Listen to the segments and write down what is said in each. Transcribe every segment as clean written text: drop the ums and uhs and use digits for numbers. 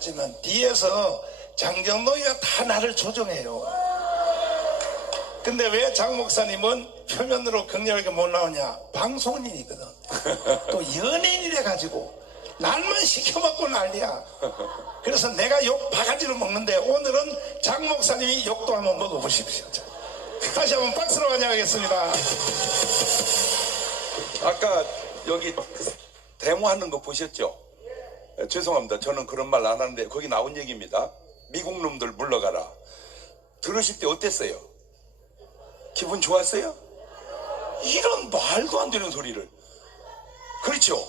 지는 뒤에서 장정동이가 다 나를 조종해요. 근데 왜 장 목사님은 표면으로 격렬하게 못 나오냐? 방송인이거든. 또 연예인이래 가지고 날만 시켜먹고 난리야. 그래서 내가 욕 바가지로 먹는데 오늘은 장 목사님이 욕도 한번 먹어보십시오. 다시 한번 박수로 환영하겠습니다. 아까 여기 데모하는 거 보셨죠? 죄송합니다. 저는 그런 말 안 하는데 거기 나온 얘기입니다. 미국 놈들 물러가라. 들으실 때 어땠어요? 기분 좋았어요? 이런 말도 안 되는 소리를. 그렇죠?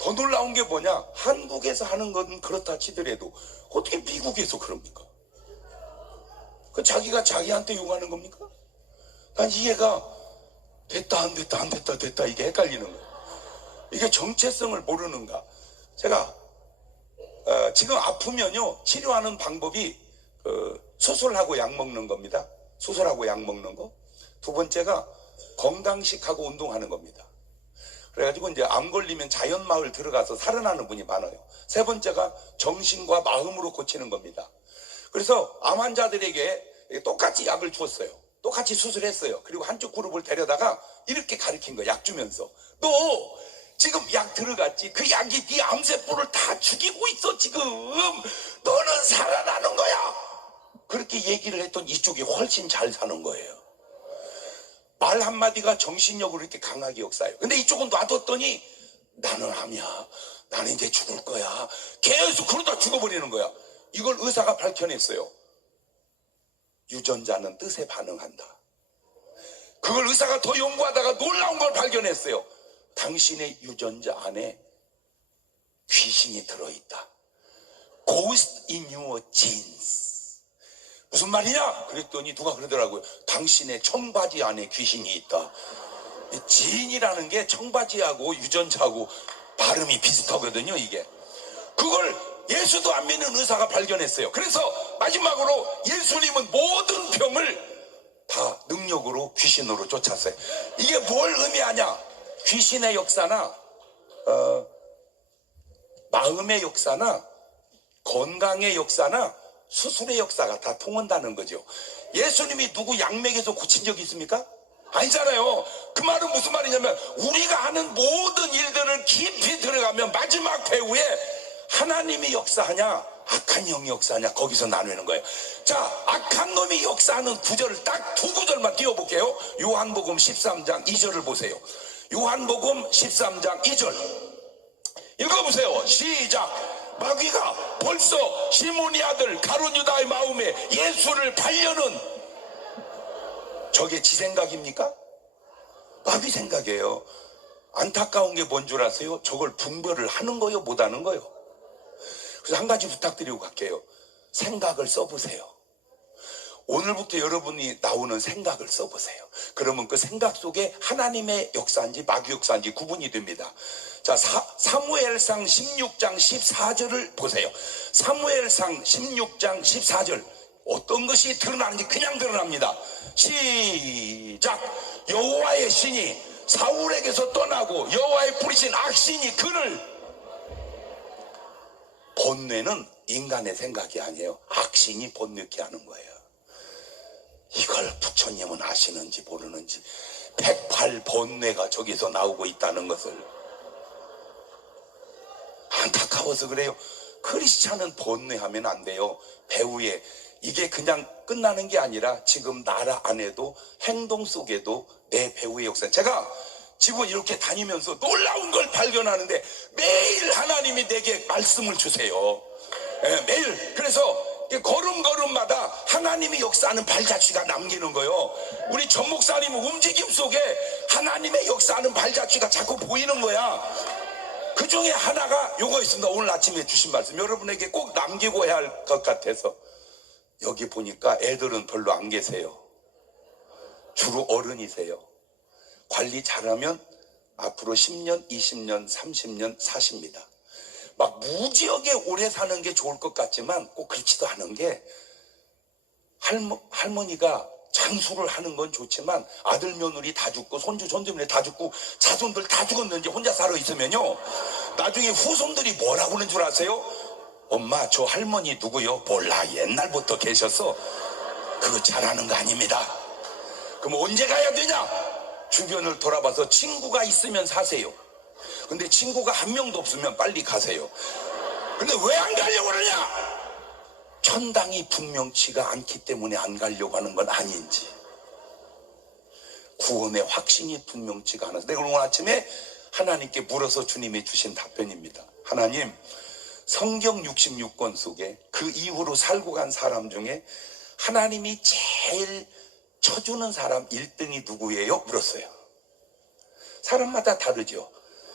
더 놀라운 게 뭐냐? 한국에서 하는 건 그렇다 치더라도 어떻게 미국에서 그럽니까? 그 자기가 자기한테 욕하는 겁니까? 난 이해가 됐다 안 됐다 안 됐다 됐다 이게 헷갈리는 거예요. 이게 정체성을 모르는가? 제가 지금 아프면요 치료하는 방법이 수술하고 약 먹는 겁니다. 수술하고 약 먹는 거. 두 번째가 건강식하고 운동하는 겁니다. 그래가지고 이제 암 걸리면 자연마을 들어가서 살아나는 분이 많아요. 세 번째가 정신과 마음으로 고치는 겁니다. 그래서 암 환자들에게 똑같이 약을 주었어요. 똑같이 수술했어요. 그리고 한쪽 그룹을 데려다가 이렇게 가르친 거예요. 약 주면서. 너 지금 약 들어갔지? 그 약이 네 암세포를 다 죽이고 있어 지금. 너는 살아나는 거야. 그렇게 얘기를 했던 이쪽이 훨씬 잘 사는 거예요. 말 한마디가 정신력으로 이렇게 강하게 역사해요. 근데 이쪽은 놔뒀더니 나는 암이야. 나는 이제 죽을 거야. 계속 그러다 죽어버리는 거야. 이걸 의사가 밝혀냈어요. 유전자는 뜻에 반응한다. 그걸 의사가 더 연구하다가 놀라운 걸 발견했어요. 당신의 유전자 안에 귀신이 들어있다. Ghost in your genes. 무슨 말이냐? 그랬더니 누가 그러더라고요. 당신의 청바지 안에 귀신이 있다. 지인이라는 게 청바지하고 유전자하고 발음이 비슷하거든요, 이게. 그걸 예수도 안 믿는 의사가 발견했어요. 그래서 마지막으로 예수님은 모든 병을 다 능력으로 귀신으로 쫓았어요. 이게 뭘 의미하냐? 귀신의 역사나 마음의 역사나 건강의 역사나 수술의 역사가 다 통한다는 거죠. 예수님이 누구 양맥에서 고친 적이 있습니까? 아니잖아요. 그 말은 무슨 말이냐면 우리가 하는 모든 일들을 깊이 들어가면 마지막 배후에 하나님이 역사하냐 악한 영이 역사하냐 거기서 나누는 거예요. 자, 악한 놈이 역사하는 구절을 딱 두 구절만 띄워볼게요. 요한복음 13장 2절을 보세요. 요한복음 13장 2절 읽어보세요. 시작. 마귀가 벌써 시몬의 아들 가룟 유다의 마음에 예수를 팔려는 저게 지 생각입니까? 마귀 생각이에요. 안타까운 게 뭔 줄 아세요? 저걸 분별을 하는 거요 못 하는 거요. 그래서 한 가지 부탁드리고 갈게요. 생각을 써보세요. 오늘부터 여러분이 나오는 생각을 써보세요. 그러면 그 생각 속에 하나님의 역사인지 마귀 역사인지 구분이 됩니다. 자, 사무엘상 16장 14절을 보세요. 사무엘상 16장 14절 어떤 것이 드러나는지 그냥 드러납니다. 시작. 여호와의 신이 사울에게서 떠나고 여호와의 부리신 악신이 그를. 번뇌는 인간의 생각이 아니에요. 악신이 번뇌케 하는 거예요. 이걸 부처님은 아시는지 모르는지 108번뇌가 저기서 나오고 있다는 것을. 안타까워서 그래요. 크리스찬은 번뇌하면 안 돼요. 배후에 이게 그냥 끝나는 게 아니라 지금 나라 안에도 행동 속에도 내 배후의 역사. 제가 지금 이렇게 다니면서 놀라운 걸 발견하는데 매일 하나님이 내게 말씀을 주세요. 매일. 그래서 걸음걸음마다 하나님이 역사하는 발자취가 남기는 거예요. 우리 전 목사님은 움직임 속에 하나님의 역사하는 발자취가 자꾸 보이는 거야. 그 중에 하나가 요거 있습니다. 오늘 아침에 주신 말씀 여러분에게 꼭 남기고 해야 할 것 같아서. 여기 보니까 애들은 별로 안 계세요. 주로 어른이세요. 관리 잘하면 앞으로 10년, 20년, 30년 사십니다. 막 무지하게 오래 사는 게 좋을 것 같지만 꼭 그렇지도 않은 게 할머니가 장수를 하는 건 좋지만 아들 며느리 다 죽고 손주 손주며느리 다 죽고 자손들 다 죽었는지 혼자 살아 있으면요 나중에 후손들이 뭐라고 하는 줄 아세요? 엄마 저 할머니 누구요? 몰라, 옛날부터 계셔서 그거 잘하는 거 아닙니다. 그럼 언제 가야 되냐? 주변을 돌아봐서 친구가 있으면 사세요. 근데 친구가 한 명도 없으면 빨리 가세요. 근데 왜 안 가려고 그러냐? 천당이 분명치가 않기 때문에 안 가려고 하는 건 아닌지, 구원의 확신이 분명치가 않아서. 내가 오늘 아침에 하나님께 물어서 주님이 주신 답변입니다. 하나님, 성경 66권 속에 그 이후로 살고 간 사람 중에 하나님이 제일 쳐주는 사람 1등이 누구예요? 물었어요. 사람마다 다르죠.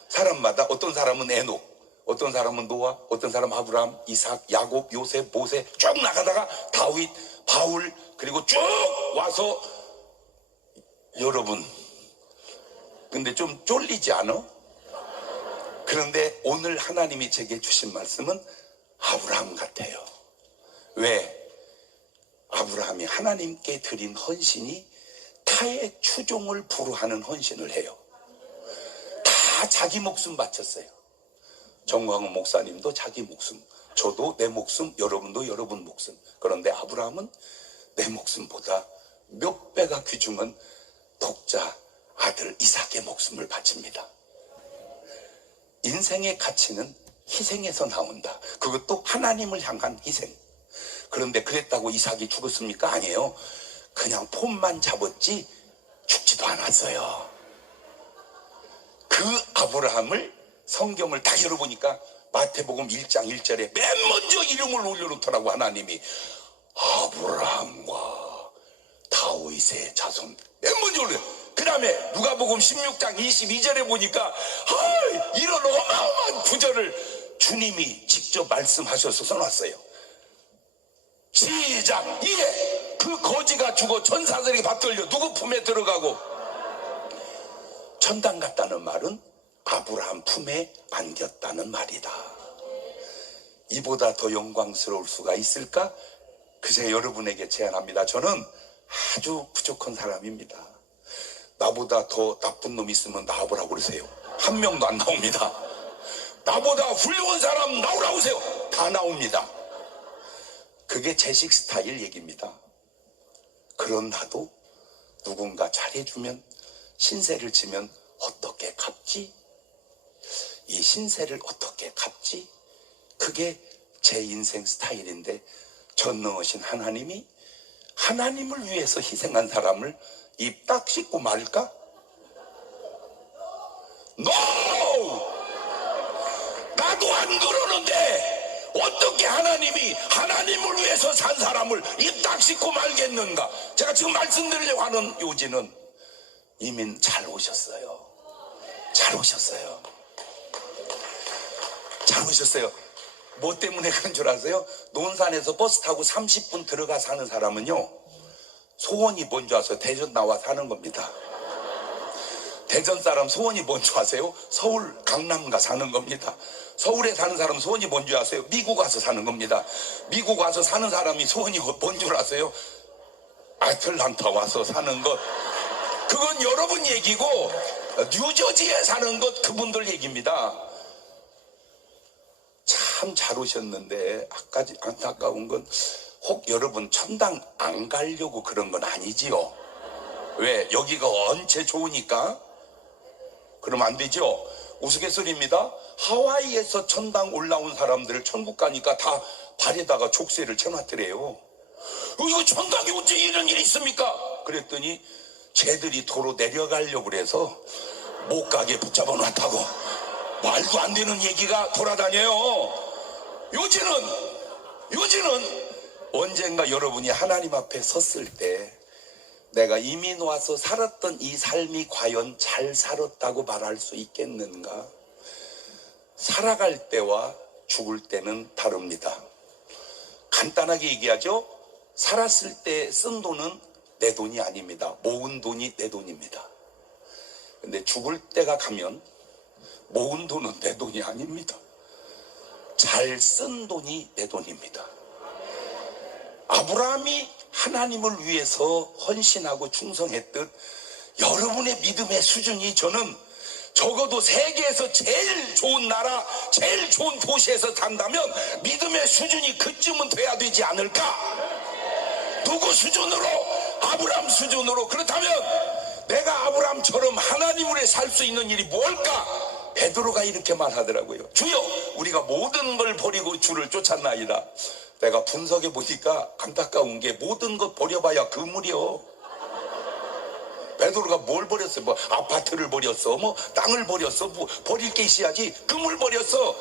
사람마다, 어떤 사람은 에녹, 어떤 사람은 노아, 어떤 사람은 아브라함, 이삭, 야곱, 요셉, 모세 쭉 나가다가 다윗, 바울, 그리고 쭉 와서 여러분. 근데 좀 쫄리지 않아? 그런데 오늘 하나님이 제게 주신 말씀은 아브라함 같아요. 왜? 아브라함이 하나님께 드린 헌신이 타의 추종을 불허하는 헌신을 해요. 다 자기 목숨 바쳤어요. 정광훈 목사님도 자기 목숨, 저도 내 목숨, 여러분도 여러분 목숨. 그런데 아브라함은 내 목숨보다 몇 배가 귀중한 독자 아들 이삭의 목숨을 바칩니다. 인생의 가치는 희생에서 나온다. 그것도 하나님을 향한 희생. 그런데 그랬다고 이삭이 죽었습니까? 아니에요. 그냥 폼만 잡았지 죽지도 않았어요. 그 아브라함을 성경을 다 열어보니까 마태복음 1장 1절에 맨 먼저 이름을 올려놓더라고. 하나님이 아브라함과 다윗의 자손 맨 먼저 올려. 그 다음에 누가복음 16장 22절에 보니까 이런 어마어마한 구절을 주님이 직접 말씀하셔서 써놨어요. 시작. 이에 그 거지가 죽어 천사들이 받들려 누구 품에 들어가고. 천당 갔다는 말은 아브라함 품에 안겼다는 말이다. 이보다 더 영광스러울 수가 있을까? 그새 여러분에게 제안합니다. 저는 아주 부족한 사람입니다. 나보다 더 나쁜 놈 있으면 나와보라고 그러세요. 한 명도 안 나옵니다. 나보다 훌륭한 사람 나오라고 하세요. 다 나옵니다. 그게 제식 스타일 얘기입니다. 그런 나도 누군가 잘해주면, 신세를 지면 어떻게 갚지? 이 신세를 어떻게 갚지? 그게 제 인생 스타일인데, 전능하신 하나님이 하나님을 위해서 희생한 사람을 입 딱 씻고 말까? NO! 나도 안 그러는데 어떻게 하나님이 하나님을 위해서 산 사람을 입 딱 씻고 말겠는가? 제가 지금 말씀드리려고 하는 요지는 이미 잘 오셨어요. 잘 오셨어요. 잘 오셨어요. 뭐 때문에 그런 줄 아세요? 논산에서 버스 타고 30분 들어가 사는 사람은요, 소원이 뭔지 아세요? 대전 나와 사는 겁니다. 대전 사람 소원이 뭔지 아세요? 서울 강남가 사는 겁니다. 서울에 사는 사람 소원이 뭔지 아세요? 미국 와서 사는 겁니다. 미국 와서 사는 사람이 소원이 뭔지 아세요? 애틀란타 와서 사는 것. 그건 여러분 얘기고, 뉴저지에 사는 것 그분들 얘기입니다. 참 잘 오셨는데 아까 안타까운 건 혹 여러분 천당 안 가려고 그런 건 아니지요? 왜? 여기가 언체 좋으니까? 그러면 안 되죠? 우스갯소리입니다. 하와이에서 천당 올라온 사람들 천국 가니까 다 발에다가 족쇄를 쳐놨더래요. 이거 천당에 어째 이런 일이 있습니까? 그랬더니 쟤들이 도로 내려가려고 그래서 못 가게 붙잡아 놨다고. 말도 안 되는 얘기가 돌아다녀요. 요지는 언젠가 여러분이 하나님 앞에 섰을 때 내가 이민 와서 살았던 이 삶이 과연 잘 살았다고 말할 수 있겠는가? 살아갈 때와 죽을 때는 다릅니다. 간단하게 얘기하죠. 살았을 때 쓴 돈은 내 돈이 아닙니다. 모은 돈이 내 돈입니다. 근데 죽을 때가 가면 모은 돈은 내 돈이 아닙니다. 잘 쓴 돈이 내 돈입니다. 아브라함이 하나님을 위해서 헌신하고 충성했듯 여러분의 믿음의 수준이 저는 적어도 세계에서 제일 좋은 나라, 제일 좋은 도시에서 산다면 믿음의 수준이 그쯤은 돼야 되지 않을까? 누구 수준으로? 아브라함 수준으로. 그렇다면 내가 아브라함처럼 하나님으로 살 수 있는 일이 뭘까? 베드로가 이렇게 말하더라고요. 주여, 우리가 모든 걸 버리고 주를 쫓았나이다. 내가 분석해 보니까 안타까운 게 모든 것 버려봐야 그물이요. 베드로가 뭘 버렸어? 뭐 아파트를 버렸어, 뭐 땅을 버렸어, 뭐 버릴 게 있어야지. 그물 버렸어.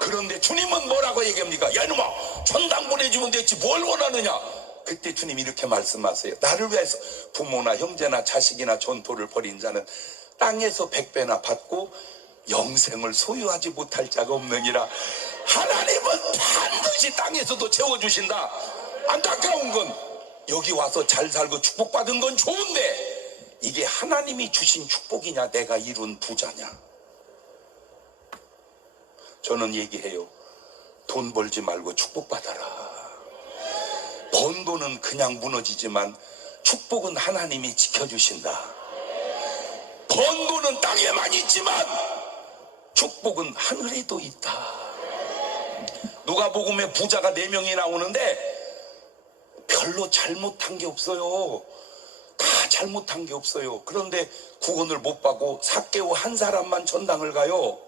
그런데 주님은 뭐라고 얘기합니까? 야 이놈아, 천당 보내주면 됐지 뭘 원하느냐? 그때 주님 이렇게 말씀하세요. 나를 위해서 부모나 형제나 자식이나 전토를 벌인 자는 땅에서 100배나 받고 영생을 소유하지 못할 자가 없느니라. 하나님은 반드시 땅에서도 채워주신다. 안타까운 건 여기 와서 잘 살고 축복받은 건 좋은데 이게 하나님이 주신 축복이냐, 내가 이룬 부자냐? 저는 얘기해요. 돈 벌지 말고 축복받아라. 번 돈은 그냥 무너지지만 축복은 하나님이 지켜주신다. 번 돈은 땅에만 있지만 축복은 하늘에도 있다. 누가복음에 부자가 4명이 나오는데 별로 잘못한 게 없어요. 다 잘못한 게 없어요. 그런데 구원을 못 받고 삭개오 한 사람만 천당을 가요.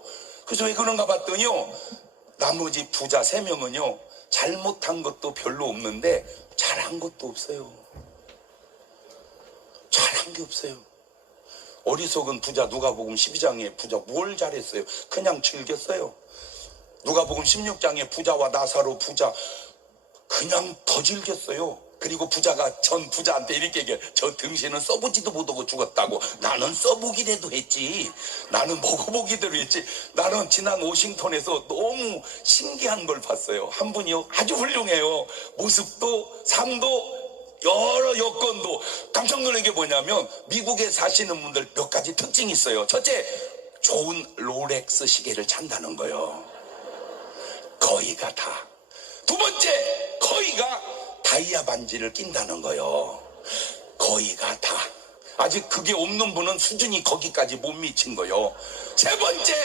그래서 왜 그런가 봤더니요, 나머지 부자 3명은요 잘못한 것도 별로 없는데 잘한 것도 없어요. 잘한 게 없어요. 어리석은 부자, 누가복음 12장에 부자 뭘 잘했어요? 그냥 즐겼어요. 누가복음 16장에 부자와 나사로 부자 그냥 더 즐겼어요. 그리고 부자가 전 부자한테 이렇게 얘기해요. 저 등신은 써보지도 못하고 죽었다고. 나는 써보기라도 했지. 나는 먹어보기대로 했지. 나는 지난 워싱턴에서 너무 신기한 걸 봤어요. 한 분이요, 아주 훌륭해요. 모습도 삶도 여러 여건도. 깜짝 놀란 게 뭐냐면 미국에 사시는 분들 몇 가지 특징이 있어요. 첫째, 좋은 롤렉스 시계를 찬다는 거예요. 거의가 다. 두 번째, 거의가 다이아 반지를 낀다는 거예요. 거의가 다. 아직 그게 없는 분은 수준이 거기까지 못 미친 거예요. 세 번째,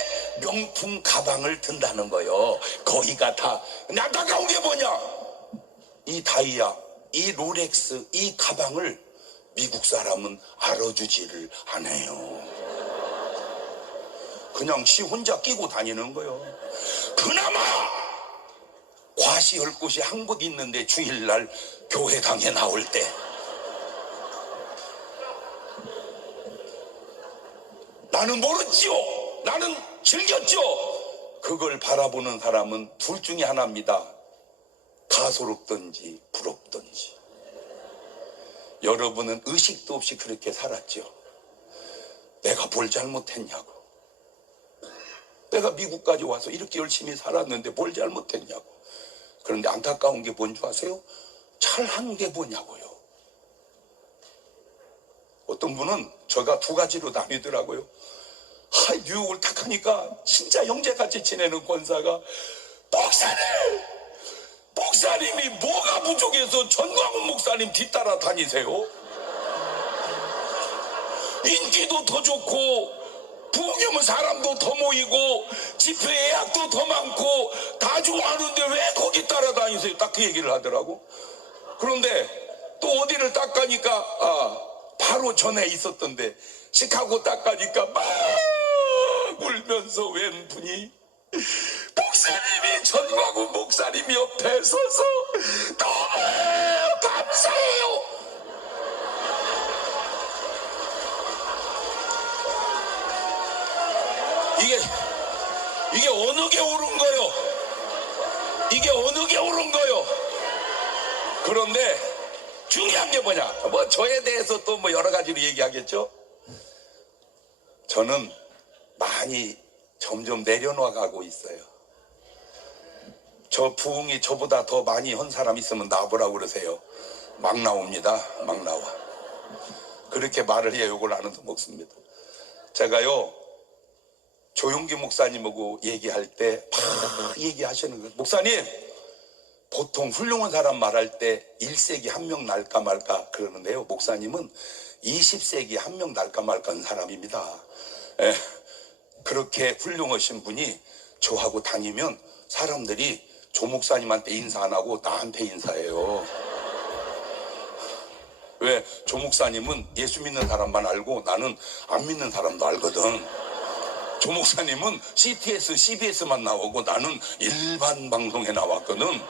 명품 가방을 든다는 거예요. 거의가 다. 근데 안타까운 게 뭐냐? 이 다이아, 이 롤렉스, 이 가방을 미국 사람은 알아주지를 않아요. 그냥 시 혼자 끼고 다니는 거예요. 그나마 과시 할 곳이 한 곳 있는데 주일날 교회당에 나올 때 나는 모르지요. 나는 즐겼죠. 그걸 바라보는 사람은 둘 중에 하나입니다. 가소롭든지 부럽든지. 여러분은 의식도 없이 그렇게 살았죠. 내가 뭘 잘못했냐고. 내가 미국까지 와서 이렇게 열심히 살았는데 뭘 잘못했냐고. 그런데 안타까운 게 뭔 줄 아세요? 잘한 게 뭐냐고요. 어떤 분은 저가 두 가지로 나뉘더라고요. 뉴욕을 딱 하니까 진짜 형제같이 지내는 권사가, 목사님이 뭐가 부족해서 전광훈 목사님 뒤따라 다니세요? 인기도 더 좋고 부흥하면 사람도 더 모이고 집회 예약도 더 많고 다 좋아하는데 왜 거기 따라다니세요? 딱 그 얘기를 하더라고. 그런데 또 어디를 딱 가니까 바로 전에 있었던데 시카고 딱 가니까 막 울면서 웬 분이 목사님이 전광훈 목사님 옆에 서서 너무 감사해요. 이게 어느 게 옳은 거요? 이게 어느 게 옳은 거요? 그런데 중요한 게 뭐냐? 뭐 저에 대해서 또 뭐 여러 가지로 얘기하겠죠? 저는 많이 점점 내려놔가고 있어요. 저 부흥이 저보다 더 많이 한 사람 있으면 나보라고 그러세요. 막 나옵니다. 막 나와. 그렇게 말을 해야 욕을 안 해도 먹습니다. 제가요, 조용기 목사님하고 얘기할 때 막 얘기하시는 거예요. 목사님, 보통 훌륭한 사람 말할 때 1세기 한 명 날까 말까 그러는데요. 목사님은 20세기 한 명 날까 말까 하는 사람입니다. 그렇게 훌륭하신 분이 저하고 다니면 사람들이 조 목사님한테 인사 안 하고 나한테 인사해요. 왜? 조 목사님은 예수 믿는 사람만 알고 나는 안 믿는 사람도 알거든. 조 목사님은 CTS, CBS만 나오고 나는 일반 방송에 나왔거든.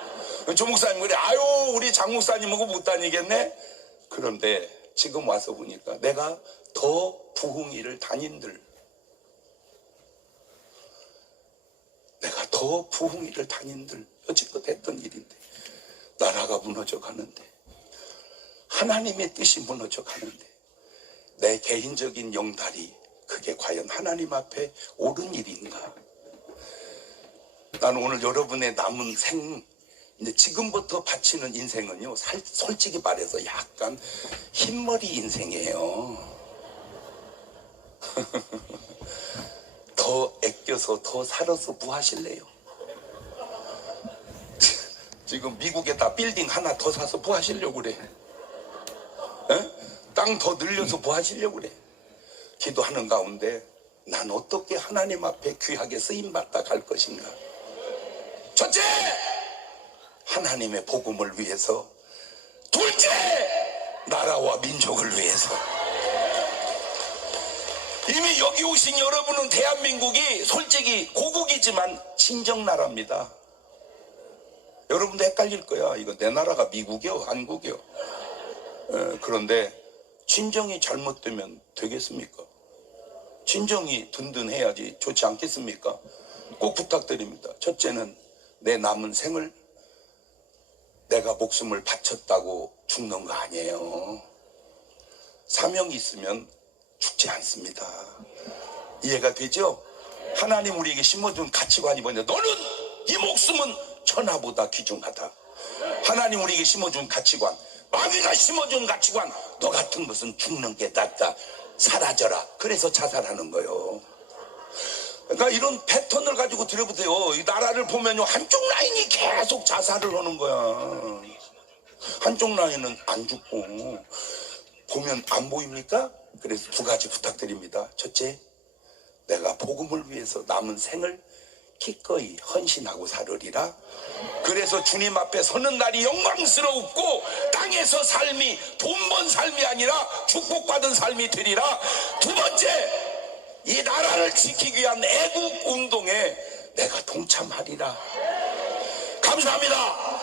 조 목사님 그래, 아유 우리 장 목사님하고 못 다니겠네. 그런데 지금 와서 보니까 내가 더 부흥이를 다닌들, 내가 더 부흥이를 다닌들 여지껏 했던 일인데 나라가 무너져 가는데, 하나님의 뜻이 무너져 가는데, 내 개인적인 영달이 그게 과연 하나님 앞에 옳은 일인가? 나는 오늘 여러분의 남은 이제 지금부터 바치는 인생은요, 솔직히 말해서 약간 흰머리 인생이에요. 더 아껴서 더 살아서 뭐 하실래요? 지금 미국에다 빌딩 하나 더 사서 뭐 하시려고 그래? 땅 더 늘려서 뭐 하시려고 그래? 기도하는 가운데 난 어떻게 하나님 앞에 귀하게 쓰임받다 갈 것인가? 첫째, 하나님의 복음을 위해서. 둘째, 나라와 민족을 위해서. 이미 여기 오신 여러분은 대한민국이 솔직히 고국이지만 친정나라입니다. 여러분도 헷갈릴 거야. 이거 내 나라가 미국이요? 한국이요? 그런데 친정이 잘못되면 되겠습니까? 친정이 든든해야지 좋지 않겠습니까? 꼭 부탁드립니다. 첫째는 내 남은 생을 내가 목숨을 바쳤다고 죽는 거 아니에요. 사명이 있으면 죽지 않습니다. 이해가 되죠? 하나님 우리에게 심어준 가치관이 뭐냐? 너는 이 목숨은 천하보다 귀중하다. 하나님 우리에게 심어준 가치관, 마귀가 심어준 가치관, 너 같은 것은 죽는 게 낫다. 사라져라. 그래서 자살하는 거예요. 그러니까 이런 패턴을 가지고 들여보세요. 이 나라를 보면요, 한쪽 라인이 계속 자살을 하는 거야. 한쪽 라인은 안 죽고. 보면 안 보입니까? 그래서 두 가지 부탁드립니다. 첫째, 내가 복음을 위해서 남은 생을 기꺼이 헌신하고 살으리라. 그래서 주님 앞에 서는 날이 영광스럽고 땅에서 삶이 돈 번 삶이 아니라 축복받은 삶이 되리라. 두 번째, 이 나라를 지키기 위한 애국 운동에 내가 동참하리라. 감사합니다.